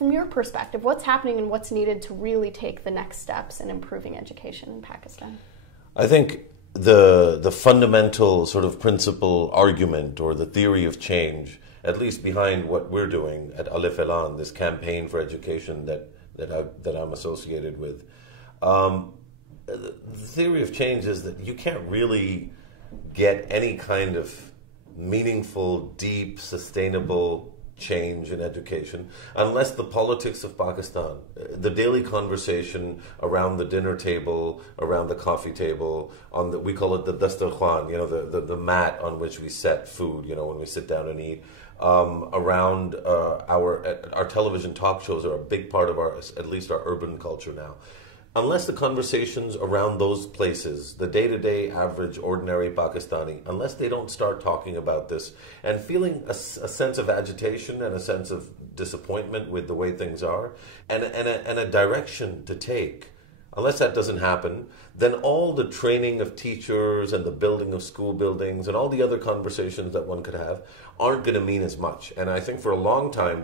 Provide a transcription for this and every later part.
from your perspective, what's happening and what's needed to really take the next steps in improving education in Pakistan? I think the fundamental sort of principle argument or the theory of change, at least behind what we're doing at Alif Ailaan, this campaign for education that I'm associated with, the theory of change is that you can't really get any kind of meaningful, deep, sustainable change in education unless the politics of Pakistan, the daily conversation around the dinner table, around the coffee table, we call it the dastarkhan, the mat on which we set food, when we sit down and eat, around our television talk shows are a big part of at least our urban culture now. Unless the conversations around those places, the day-to-day average ordinary Pakistani, unless they don't start talking about this and feeling a sense of agitation and a sense of disappointment with the way things are and a direction to take, unless that doesn't happen, then all the training of teachers and the building of school buildings and all the other conversations that one could have aren't going to mean as much. And I think for a long time,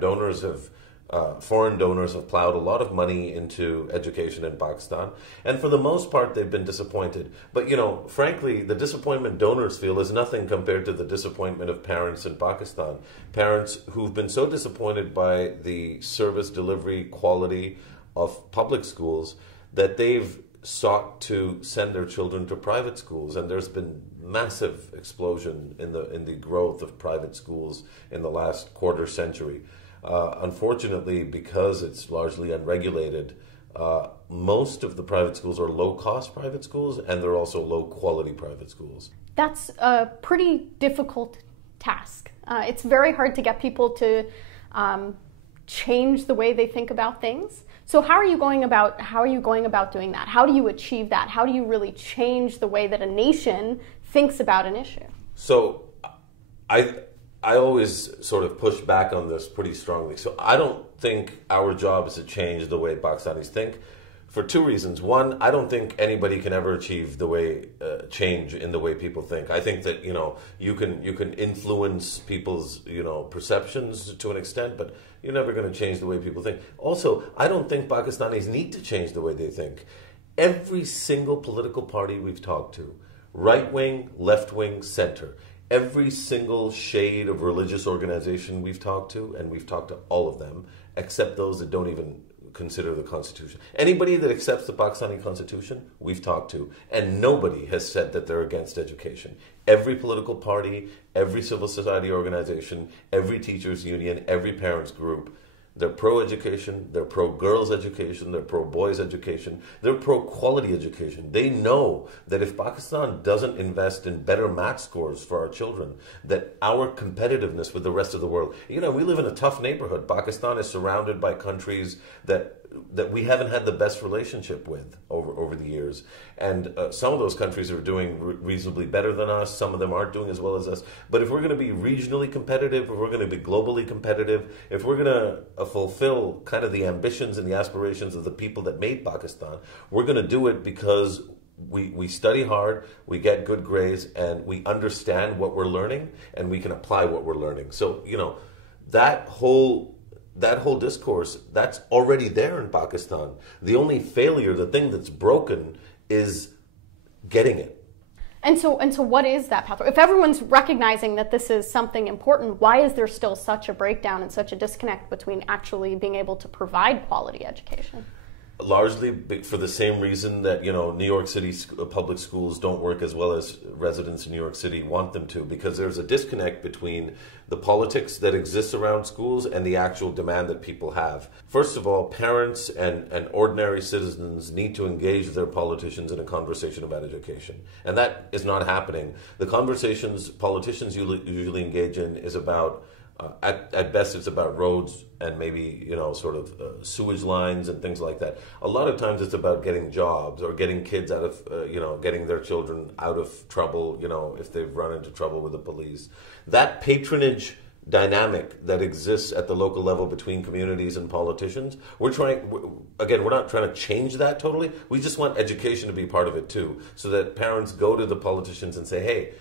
foreign donors have plowed a lot of money into education in Pakistan, and for the most part they've been disappointed. But frankly, the disappointment donors feel is nothing compared to the disappointment of parents in Pakistan. Parents who've been so disappointed by the service delivery quality of public schools that they've sought to send their children to private schools, and there's been massive explosion in the growth of private schools in the last quarter century. Unfortunately, because it's largely unregulated, most of the private schools are low-cost private schools, and they're also low-quality private schools. That's a pretty difficult task. It's very hard to get people to change the way they think about things. So how are you going about doing that? How do you achieve that? How do you really change the way that a nation thinks about an issue? So I always sort of push back on this pretty strongly. So I don't think our job is to change the way Pakistanis think for two reasons. One, I don't think anybody can ever achieve the way change in the way people think. I think that you can influence people's perceptions to an extent, but you're never going to change the way people think. Also, I don't think Pakistanis need to change the way they think. Every single political party we've talked to, right wing, left wing, center, every single shade of religious organization we've talked to, and we've talked to all of them, except those that don't even consider the Constitution. Anybody that accepts the Pakistani Constitution, we've talked to, and nobody has said that they're against education. Every political party, every civil society organization, every teachers union, every parents group, they're pro-education, they're pro-girls' education, they're pro-boys' education, they're pro-quality education. They know that if Pakistan doesn't invest in better math scores for our children, that our competitiveness with the rest of the world, we live in a tough neighborhood. Pakistan is surrounded by countries that we haven't had the best relationship with over the years. And some of those countries are doing reasonably better than us. Some of them aren't doing as well as us. But if we're going to be regionally competitive, if we're going to be globally competitive, if we're going to fulfill kind of the ambitions and the aspirations of the people that made Pakistan, we're going to do it because we study hard, we get good grades, and we understand what we're learning, and we can apply what we're learning. So, that whole discourse, that's already there in Pakistan. The only failure, the thing that's broken, is getting it. And so what is that pathway? If everyone's recognizing that this is something important, why is there still such a breakdown and such a disconnect between actually being able to provide quality education? Largely for the same reason that, New York City public schools don't work as well as residents in New York City want them to, because there's a disconnect between the politics that exists around schools and the actual demand that people have. First of all, parents and ordinary citizens need to engage their politicians in a conversation about education. And that is not happening. The conversations politicians usually engage in is about at best, it's about roads and maybe, sewage lines and things like that. A lot of times it's about getting jobs or getting kids out of, getting their children out of trouble, if they've run into trouble with the police. That patronage dynamic that exists at the local level between communities and politicians, we're not trying to change that totally. We just want education to be part of it too, so that parents go to the politicians and say, hey,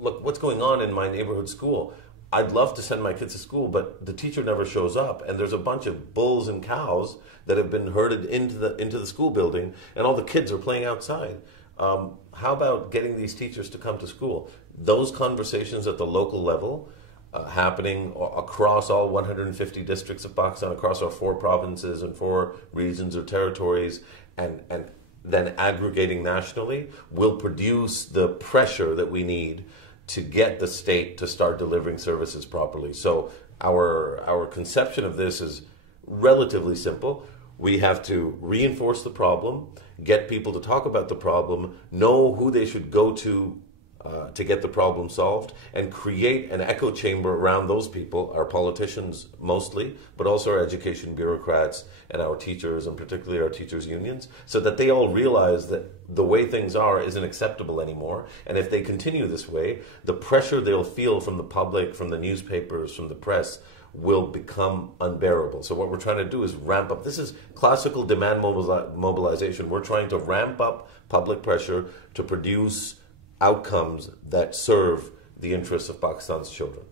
look, what's going on in my neighborhood school? I'd love to send my kids to school, but the teacher never shows up, and there's a bunch of bulls and cows that have been herded into the school building, and all the kids are playing outside. How about getting these teachers to come to school? Those conversations at the local level, happening across all 150 districts of Pakistan, across our 4 provinces and 4 regions or territories, and then aggregating nationally, will produce the pressure that we need to get the state to start delivering services properly. So our conception of this is relatively simple. We have to reinforce the problem, get people to talk about the problem, know who they should go to get the problem solved, and create an echo chamber around those people, our politicians mostly, but also our education bureaucrats and our teachers, and particularly our teachers' unions, so that they all realize that the way things are isn't acceptable anymore. And if they continue this way, the pressure they'll feel from the public, from the newspapers, from the press, will become unbearable. So what we're trying to do is ramp up. This is classical demand mobilization. We're trying to ramp up public pressure to produce outcomes that serve the interests of Pakistan's children.